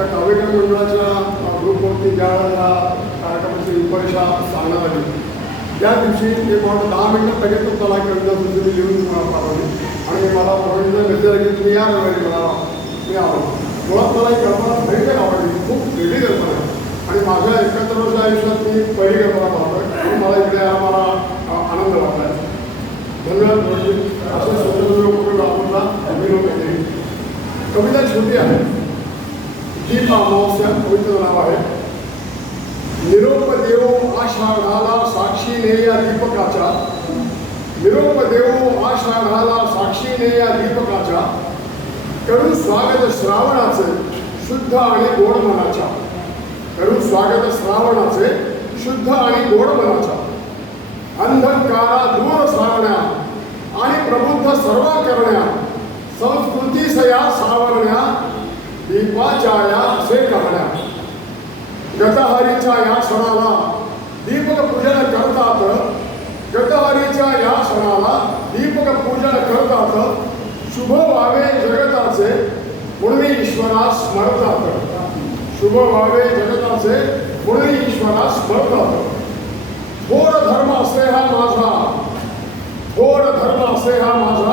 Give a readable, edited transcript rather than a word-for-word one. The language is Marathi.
आपल्या काव्यकर मंडळाच्या ग्रुपवरती ज्या वेळेला कार्यक्रमाची रूपरेषा सांगण्यात आली त्या दिवशी एक 10 मिनिटं लगेच मला कविता तुम्ही लिहून तुम्हाला पाठवली आणि मला प्रवीणचा मेसेज आहे की तुम्ही या रविवारी मला मी आवडतो. मुळात मला ही कल्पना भयंकर आवडली, खूप वेगळी कल्पना आहे आणि माझ्या 71 वर्ष आयुष्यात मी पहिली कल्पना पाहतोय आणि मला इकडे मला आनंद वाटला आहे. धन्यवाद प्रवीण. असे स्वतंत्र उपयोग आपला विनोद केले. कविता छोटी आहे. दीप अमावस्या कवितेचं नाव आहे. निरोप देवो आषाढाला साक्षीने या दीपकाच्या, निरोप देवो आषाढाला साक्षीने या दीपकाच्या, करू स्वागत श्रावणाचे शुद्ध आणि गोड मनाच्या, करू स्वागत श्रावणाचे शुद्ध आणि गोड मनाच्या, अंधकारा दूर सारण्या आणि प्रबुद्ध सर्व करण्या, संस्कृतीसया सावरण्या, दीपाच्या या असे कहण्या. गतहारीच्या या सणाला दीपक पूजन करतात, गतहारीच्या या सणाला दीपक पूजन करतात, शुभ व्हावे जगताचे म्हणून ईश्वरास स्मरतात, शुभ व्हावे जगताचे म्हणून ईश्वरास स्मरतात. थोर धर्म असे हा माझा, थोर धर्म असे हा माझा,